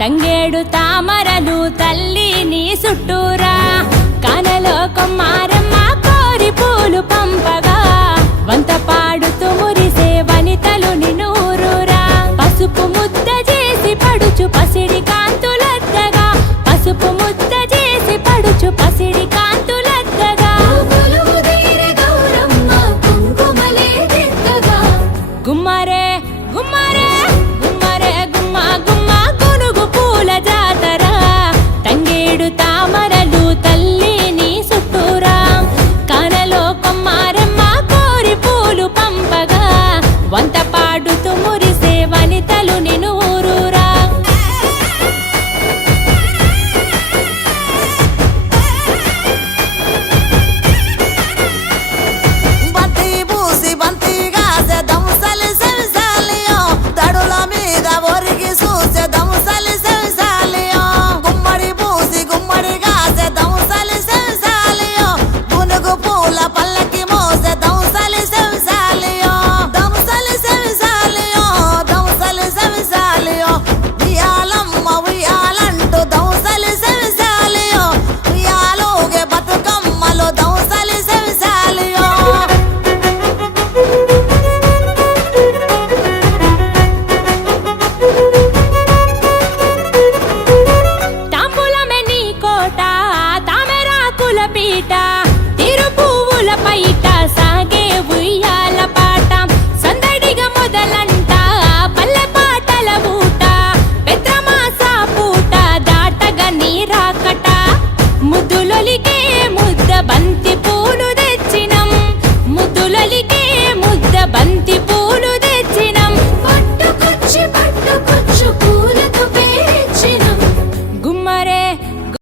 తంగేడు తామరలు తల్లి నీ చుట్టూరా కానలో కొమ్మారమ్మ కోరి పూలు పంపగా వంత పాడుతూ మురిసే వనితలు నినూరురా పసుపు ముద్ద చేసి పడుచు పసిడి కాంతులద్దగా పసుపు ముద్ద చేసి పడుచు పసిడి కాంతులద్దగా గుమ్మరే గుమ్మరే గుమ్మరే గుమ్మ గుమ్మ గునుగు పూల జాతర తంగేడు తామరలు తల్లి నీ చుట్టూరా కానలో కొమ్మారమ్మ కోరి పూలు పంపగా వంత పాడుతూ మురిసే వనితలు నినూరురా పీట తిరు పువ్వుల పైట సాగే ఉయ్యాల పాట సందడిగా మొదలంట పల్లె పాటల ఊట పెద్రమాస పూట దాటగా నీరాకట ముద్దులొలికే ముద్ద బంతి పూలు తెచ్చినం ముద్దులొలికే ముద్ద బంతి